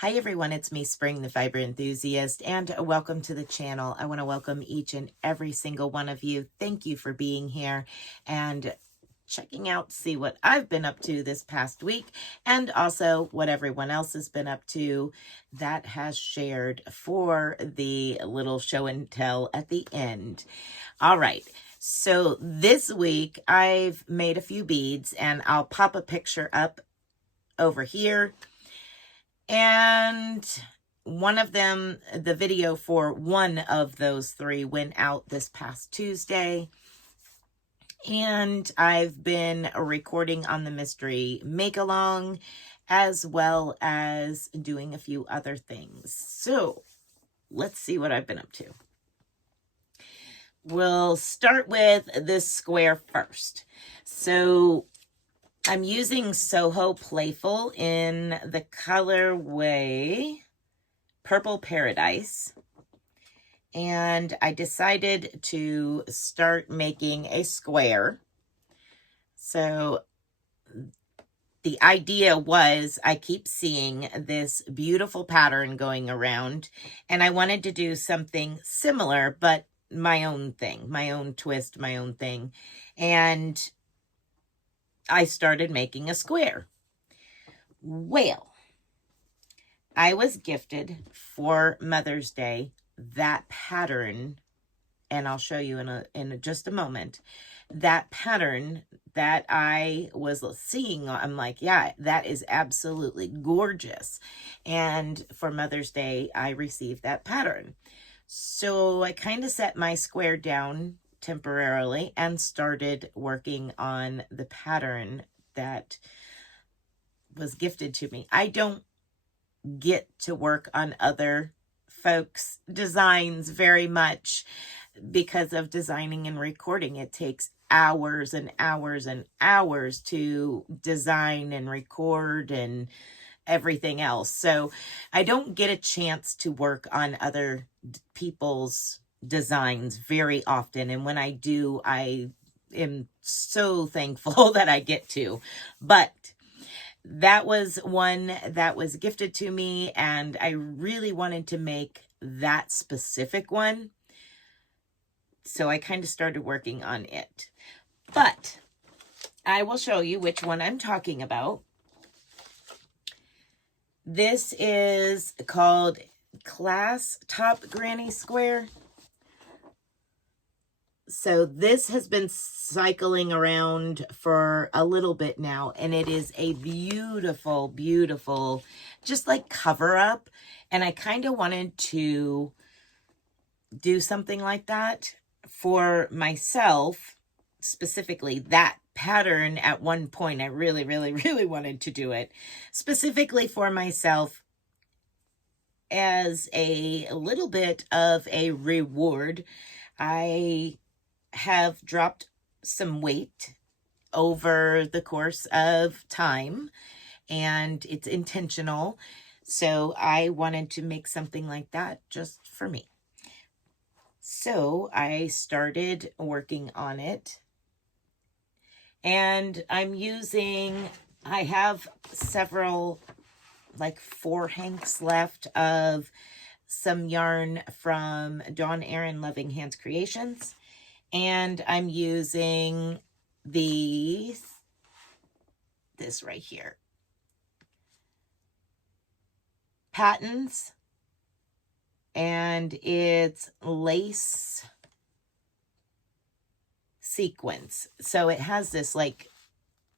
Hi everyone, it's me, Spring, the fiber enthusiast, and welcome to the channel. I want to welcome each and every single one of you. Thank you for being here and checking out, see what I've been up to this past week, and also what everyone else has been up to that has shared for the little show and tell at the end. All right. So this week I've made a few beads and I'll pop a picture up over here. And one of them, the video for one of those three went out this past Tuesday. And I've been recording on the mystery make-along as well as doing a few other things. So let's see what I've been up to. We'll start with this square first. So I'm using Soho Playful in the colorway Purple Paradise. And I decided to start making a square. So the idea was I keep seeing this beautiful pattern going around, and I wanted to do something similar, but my own thing, my own twist, my own thing. And I started making a square. Well, I was gifted for Mother's Day that pattern, and I'll show you in just a moment, that pattern that I was seeing. I'm like, yeah, that is absolutely gorgeous. And for Mother's Day, I received that pattern. So I kind of set my square down temporarily and started working on the pattern that was gifted to me. I don't get to work on other folks' designs very much because of designing and recording. It takes hours and hours and hours to design and record and everything else. So I don't get a chance to work on other people's designs very often, and when I do, I am so thankful that I get to. But that was one that was gifted to me, and I really wanted to make that specific one, so I kind of started working on it. But I will show you which one I'm talking about. This is called Class Top Granny Square. So this has been cycling around for a little bit now, and it is a beautiful, beautiful, just like cover up. And I kind of wanted to do something like that for myself, specifically that pattern. At one point, I really, really, really wanted to do it specifically for myself as a little bit of a reward. I have dropped some weight over the course of time, and it's intentional. So I wanted to make something like that just for me. So I started working on it, and I have several, like 4 hanks left of some yarn from Dawn Erin Loving Hands Creations. And I'm using this right here, Patterns, and it's lace sequence. So it has this like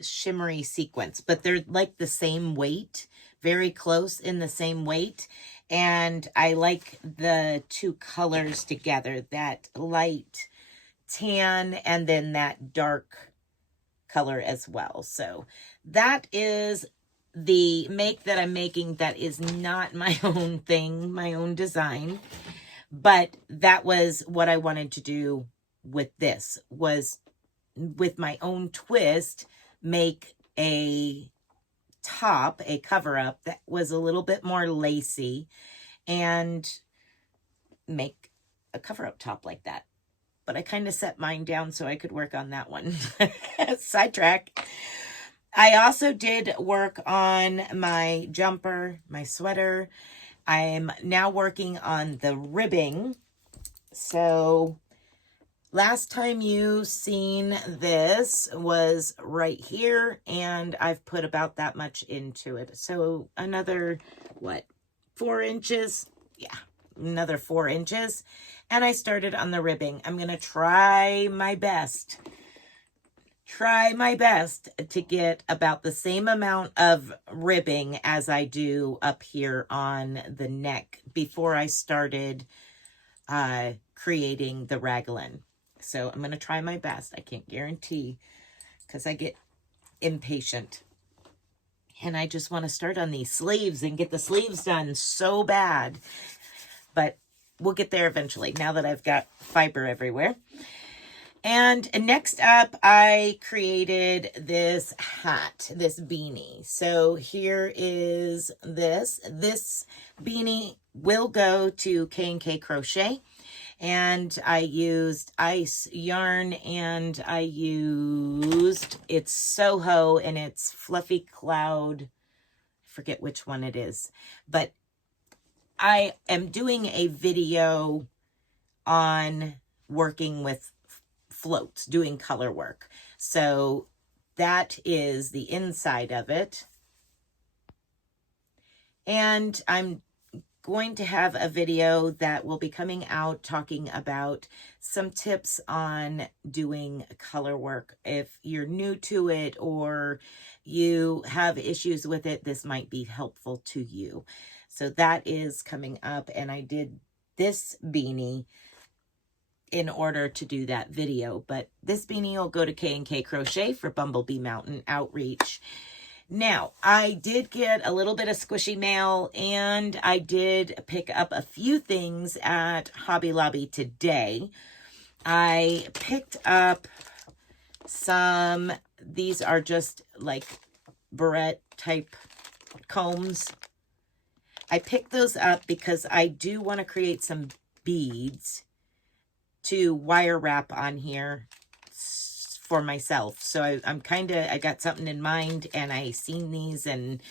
shimmery sequence, but they're like the same weight, very close in the same weight. And I like the two colors together, that light tan and then that dark color as well. So that is the make that I'm making. That is not my own thing, my own design, but that was what I wanted to do with this, was with my own twist, make a top, a cover up that was a little bit more lacy, and make a cover up top like that. But I kind of set mine down so I could work on that one. Sidetrack. I also did work on my jumper, my sweater. I'm now working on the ribbing. So last time you seen this was right here, and I've put about that much into it. So another, what, 4 inches? Yeah, another 4 inches. And I started on the ribbing. I'm going to try my best to get about the same amount of ribbing as I do up here on the neck before I started creating the raglan. So I'm going to try my best. I can't guarantee because I get impatient. And I just want to start on these sleeves and get the sleeves done so bad. But we'll get there eventually now that I've got fiber everywhere. And next up, I created this hat, this beanie. So here is this. This beanie will go to K&K Crochet. And I used ice yarn, and I used, it's Soho, and it's Fluffy Cloud. I forget which one it is. But I am doing a video on working with floats, doing color work. So that is the inside of it. And I'm going to have a video that will be coming out talking about some tips on doing color work. If you're new to it or you have issues with it, this might be helpful to you. So that is coming up, and I did this beanie in order to do that video, but this beanie will go to K&K Crochet for Bumblebee Mountain Outreach. Now, I did get a little bit of squishy mail, and I did pick up a few things at Hobby Lobby today. I picked up some, these are just like barrette type combs. I picked those up because I do want to create some beads to wire wrap on here for myself. So I got something in mind, and I seen these and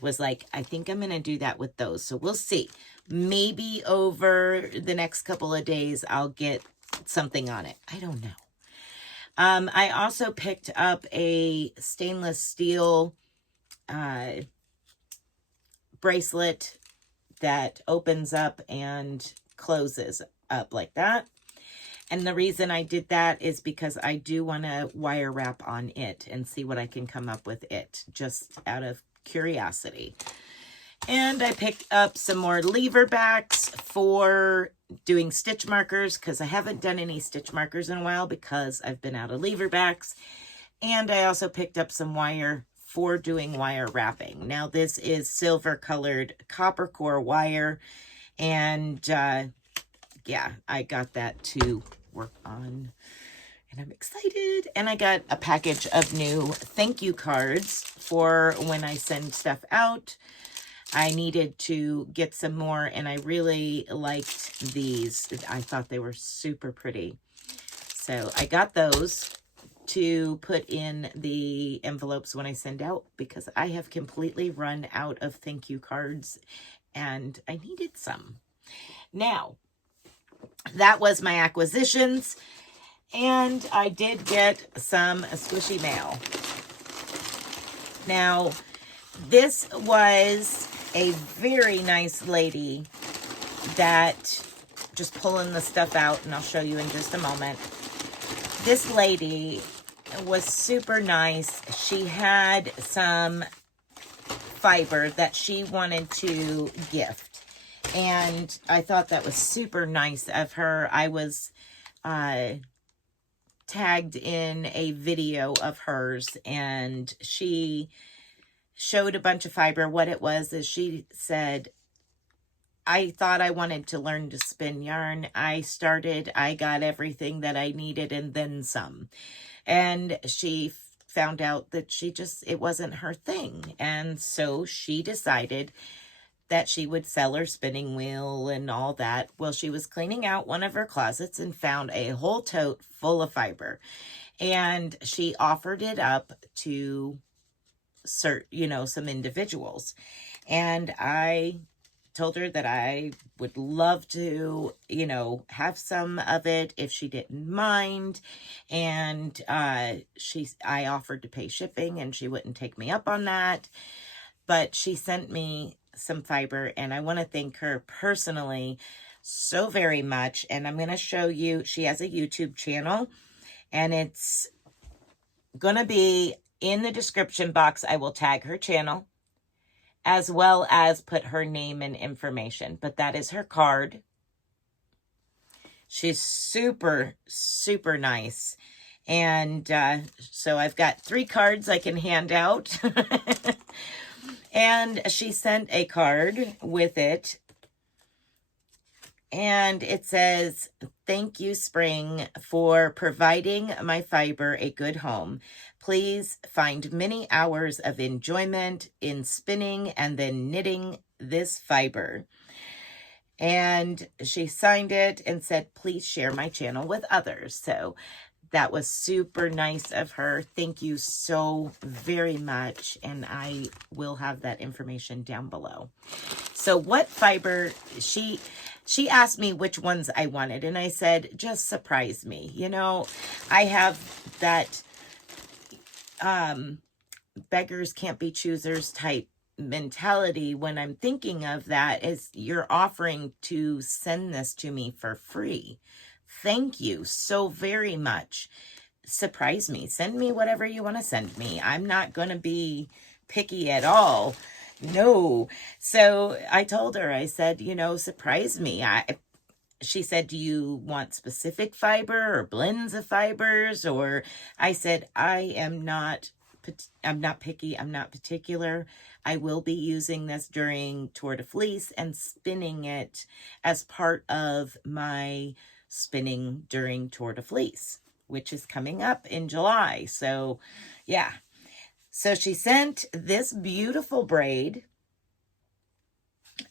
was like, I think I'm going to do that with those. So we'll see. Maybe over the next couple of days, I'll get something on it. I don't know. I also picked up a stainless steel bracelet that opens up and closes up like that. And the reason I did that is because I do want to wire wrap on it and see what I can come up with it, just out of curiosity. And I picked up some more lever backs for doing stitch markers, because I haven't done any stitch markers in a while because I've been out of lever backs. And I also picked up some wire for doing wire wrapping. Now this is silver colored copper core wire, and yeah, I got that to work on, and I'm excited. And I got a package of new thank you cards for when I send stuff out. I needed to get some more, and I really liked these. I thought they were super pretty. So I got those to put in the envelopes when I send out, because I have completely run out of thank you cards, and I needed some. Now, that was my acquisitions, and I did get some squishy mail. Now, this was a very nice lady that, just pulling the stuff out, and I'll show you in just a moment. This lady was super nice. She had some fiber that she wanted to gift. And I thought that was super nice of her. I was tagged in a video of hers, and she showed a bunch of fiber. What it was is she said, I thought I wanted to learn to spin yarn. I got everything that I needed and then some. And she found out that it wasn't her thing. And so she decided that she would sell her spinning wheel and all that. Well, she was cleaning out one of her closets and found a whole tote full of fiber. And she offered it up to some individuals. And I told her that I would love to, have some of it if she didn't mind. And I offered to pay shipping and she wouldn't take me up on that. But she sent me some fiber and I want to thank her personally so very much. And I'm going to show you, she has a YouTube channel and it's going to be in the description box. I will tag her channel, as well as put her name and information. But that is her card. She's super, super nice. And so I've got 3 cards I can hand out. And she sent a card with it. And it says, "Thank you, Spring, for providing my fiber a good home. Please find many hours of enjoyment in spinning and then knitting this fiber." And she signed it and said, "Please share my channel with others." So that was super nice of her. Thank you so very much. And I will have that information down below. So what fiber, she asked me which ones I wanted. And I said, just surprise me. I have that beggars can't be choosers type mentality when I'm thinking of that, is you're offering to send this to me for free. Thank you so very much. Surprise me. Send me whatever you want to send me. I'm not going to be picky at all. No. So I told her, I said, surprise me. She said, "Do you want specific fiber or blends of fibers?" Or I said, I'm not picky. I'm not particular. I will be using this during Tour de Fleece and spinning it as part of my spinning during Tour de Fleece, which is coming up in July. So yeah. So she sent this beautiful braid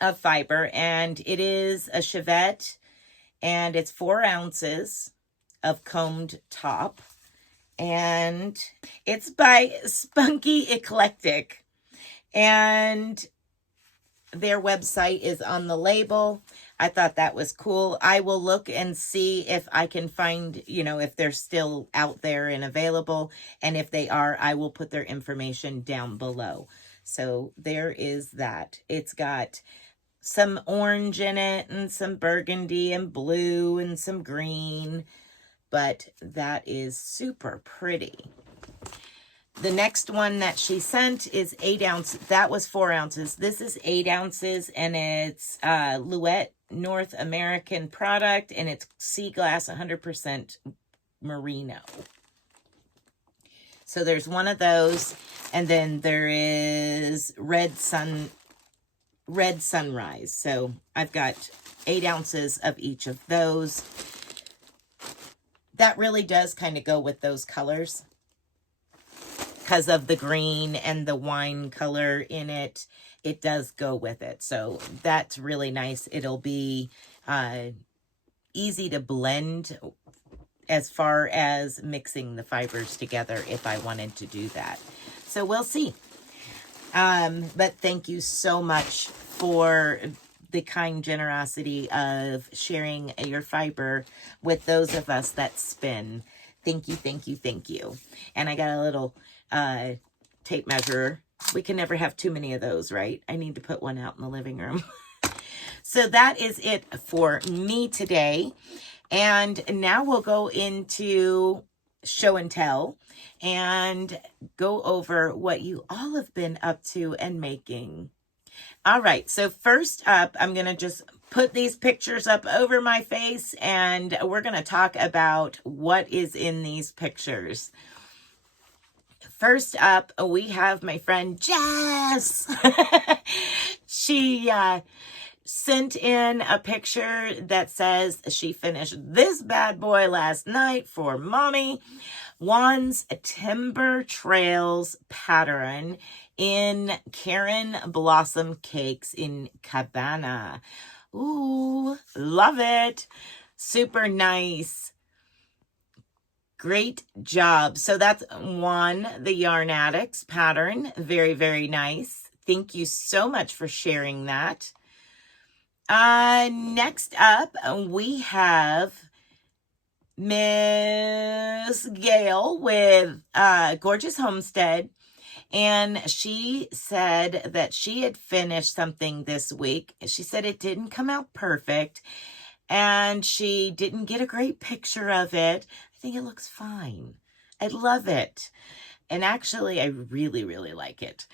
of fiber, and it is a chevette, and it's 4 ounces of combed top, and it's by Spunky Eclectic, and their website is on the label. I thought that was cool. I will look and see if I can find, if they're still out there and available. And if they are, I will put their information down below. So there is that. It's got some orange in it and some burgundy and blue and some green. But that is super pretty. The next one that she sent is 8 ounces. That was 4 ounces. This is 8 ounces, and it's Louette North American product, and it's sea glass 100% merino. So there's one of those, and then there is red sunrise. So I've got 8 ounces of each of those. That really does kind of go with those colors, because of the green and the wine color in it. It does go with it. So that's really nice. It'll be easy to blend as far as mixing the fibers together if I wanted to do that. So we'll see. But thank you so much for the kind generosity of sharing your fiber with those of us that spin. Thank you, thank you, thank you. And I got a little tape measure. We can never have too many of those, right? I need to put one out in the living room. So that is it for me today. And now we'll go into show and tell and go over what you all have been up to and making. All right, so first up, I'm going to just put these pictures up over my face, and we're going to talk about what is in these pictures. First up, we have my friend Jess. She sent in a picture that says she finished this bad boy last night for Mommy. Juan's Timber Trails pattern in Karen Blossom Cakes in Cabana. Ooh, love it. Super nice. Great job. So that's one, the Yarn Addicts pattern. Very, very nice. Thank you so much for sharing that. Next up, we have Miss Gail with Gorgeous Homestead. And she said that she had finished something this week. She said it didn't come out perfect. And she didn't get a great picture of it. I think it looks fine. I love it. And actually, I really, really like it.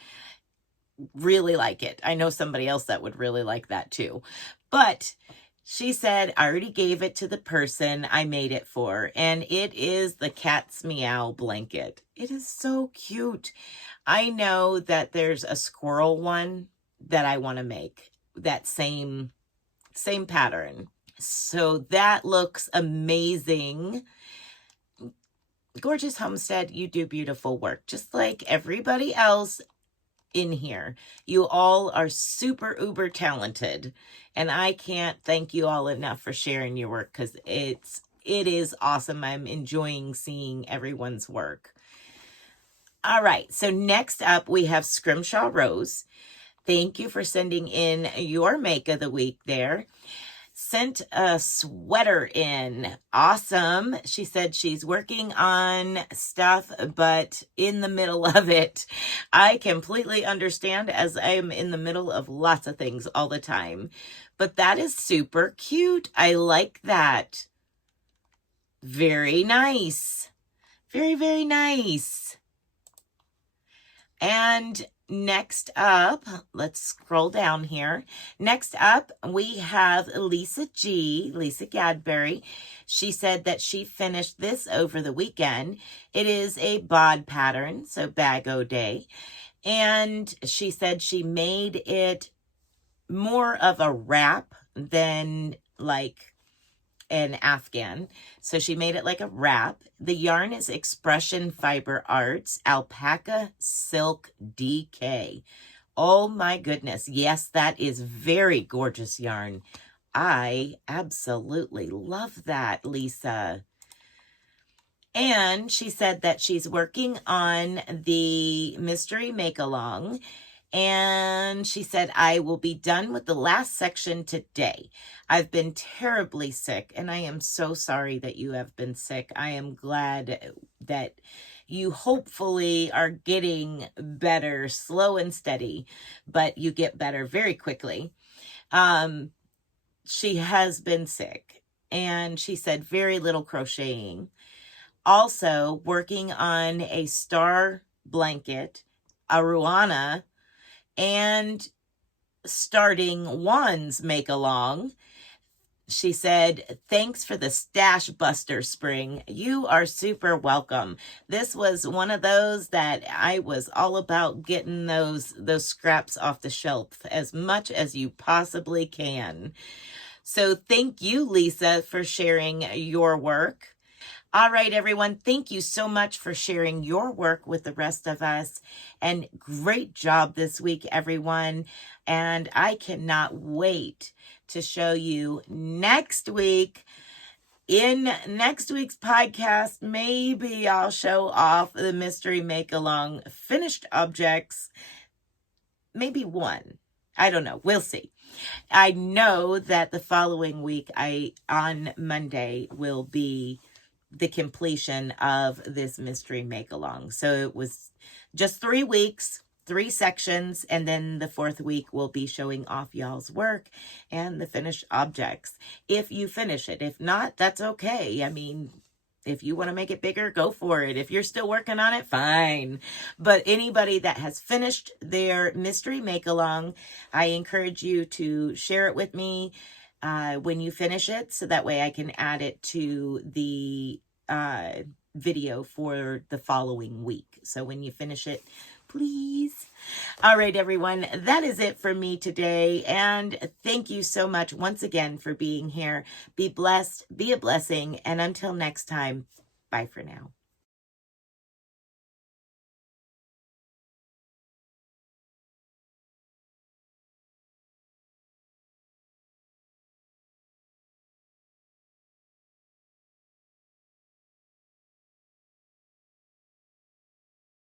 Really like it. I know somebody else that would really like that too. But she said, I already gave it to the person I made it for. And it is the Cat's Meow blanket. It is so cute. I know that there's a squirrel one that I want to make. That same pattern. So that looks amazing. Gorgeous Homestead, you do beautiful work, just like everybody else in here. You all are super uber talented, and I can't thank you all enough for sharing your work, because it is awesome. I'm enjoying seeing everyone's work. All right, so next up we have Scrimshaw Rose. Thank you for sending in your make of the week there. Sent a sweater in. Awesome. She said she's working on stuff, but in the middle of it. I completely understand, as I am in the middle of lots of things all the time. But that is super cute. I like that. Very nice. Very, very nice. And next up, let's scroll down here. Next up, we have Lisa Gadberry. She said that she finished this over the weekend. It is a bod pattern, so Bag O Day. And she said she made it more of a wrap than like an Afghan. So she made it like a wrap. The yarn is Expression Fiber Arts Alpaca Silk DK. Oh my goodness. Yes, that is very gorgeous yarn. I absolutely love that, Lisa. And she said that she's working on the mystery make-along. And she said, I will be done with the last section today. I've been terribly sick, and I am so sorry that you have been sick. I am glad that you hopefully are getting better, slow and steady, but you get better very quickly. She has been sick, and she said very little crocheting. Also working on a star blanket, Aruana, and starting Juan's make-along. She said, thanks for the stash buster, Spring. You are super welcome. This was one of those that I was all about getting those scraps off the shelf as much as you possibly can. So thank you, Lisa, for sharing your work. All right, everyone, thank you so much for sharing your work with the rest of us. And great job this week, everyone. And I cannot wait to show you next week. In next week's podcast, maybe I'll show off the mystery make-along finished objects. Maybe one. I don't know. We'll see. I know that the following week, on Monday, will be the completion of this mystery make-along. So it was just 3 weeks, 3 sections, and then the 4th week will be showing off y'all's work and the finished objects. If you finish it. If not, that's okay. I mean, if you want to make it bigger, go for it. If you're still working on it, fine. But anybody that has finished their mystery make-along, I encourage you to share it with me when you finish it, so that way I can add it to the video for the following week. So when you finish it, please. All right, everyone, that is it for me today. And thank you so much once again for being here. Be blessed, be a blessing, and until next time, bye for now.